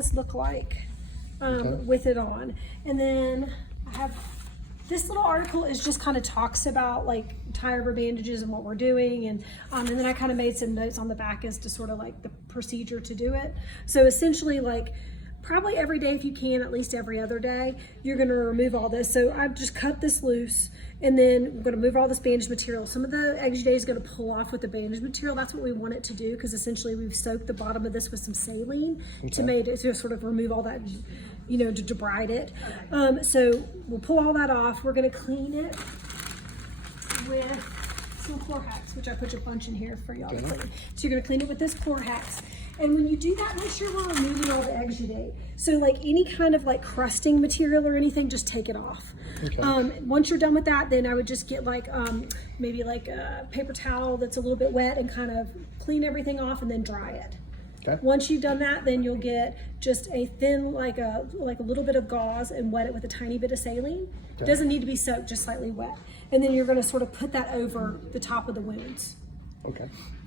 this look like with it on. And then I have this little article is just kind of talks about like tie over bandages and what we're doing, and then I kind of made some notes on the back as to sort of like the procedure to do it. So essentially, like probably every day if you can, at least every other day, you're going to remove all this. So I just cut this loose, and then I'm going to move all this bandage material. Some of the exudate is going to pull off with the bandage material. That's what we want it to do, because essentially we've soaked the bottom of this with some saline to sort of remove all that, you know, to debride it. So we'll pull all that off. We're going to clean it with some Chlorhex, which I put a bunch in here for y'all to clean. So you're going to clean it with this Chlorhex. And when you do that, make sure we're removing all the exudate. So like any kind of like crusting material or anything, just take it off. Once you're done with that, then I would just get like maybe like a paper towel that's a little bit wet and kind of clean everything off and then dry it. Once you've done that, then you'll get just a thin, like a little bit of gauze and wet it with a tiny bit of saline. It doesn't need to be soaked, just slightly wet. And then you're going to sort of put that over the top of the wounds.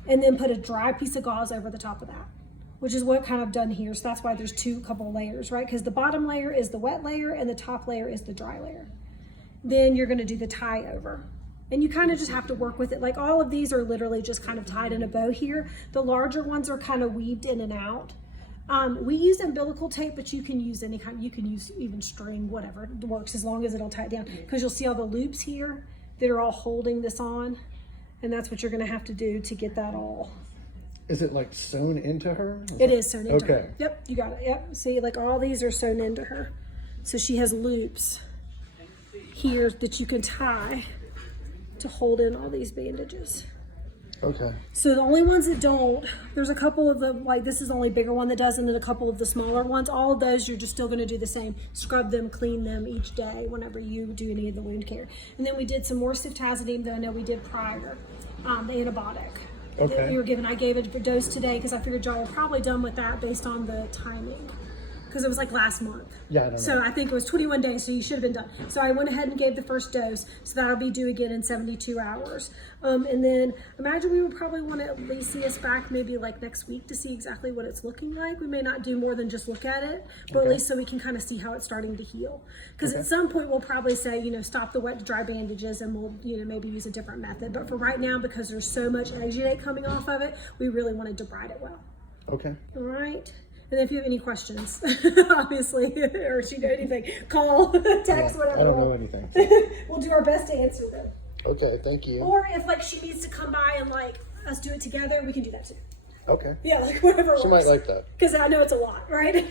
And then put a dry piece of gauze over the top of that, which is what kind of done here. So that's why there's couple layers, right? Because the bottom layer is the wet layer and the top layer is the dry layer. Then you're going to do the tie over. And you kind of just have to work with it. Like all of these are literally just kind of tied in a bow here. The larger ones are kind of weaved in and out. We use umbilical tape, but you can use any kind. You can use even string, whatever works, as long as it'll tie it down. Because you'll see all the loops here that are all holding this on. And that's what you're going to have to do to get that all. Is it like sewn into her? It is sewn into her. Yep, you got it. Yep. See, like all these are sewn into her. So she has loops here that you can tie to hold in all these bandages. So the only ones that don't, there's a couple of them, like this is the only bigger one that does, and then a couple of the smaller ones. All of those you're just still going to do the same. Scrub them, clean them each day whenever you do any of the wound care. And then we did some more ceftazidime that I know we did prior, the antibiotic. That we were given. I gave it a dose today because I figured y'all were probably done with that based on the timing. Because it was like last month. So I think it was 21 days, so you should have been done. So I went ahead and gave the first dose, so that'll be due again in 72 hours. And then imagine we would probably want to at least see us back maybe like next week to see exactly what it's looking like. We may not do more than just look at it, but at least so we can kind of see how it's starting to heal. Because at some point we'll probably say, you know, stop the wet to dry bandages, and we'll, you know, maybe use a different method. But for right now, because there's so much exudate coming off of it, we really wanted to debride it well. All right. And if you have any questions, obviously, or if you know anything, call, text, whatever. I don't know anything. We'll do our best to answer them. Thank you. Or if like she needs to come by and like us do it together, we can do that too. Okay. Yeah, like whatever. She might like that. Because I know it's a lot, right?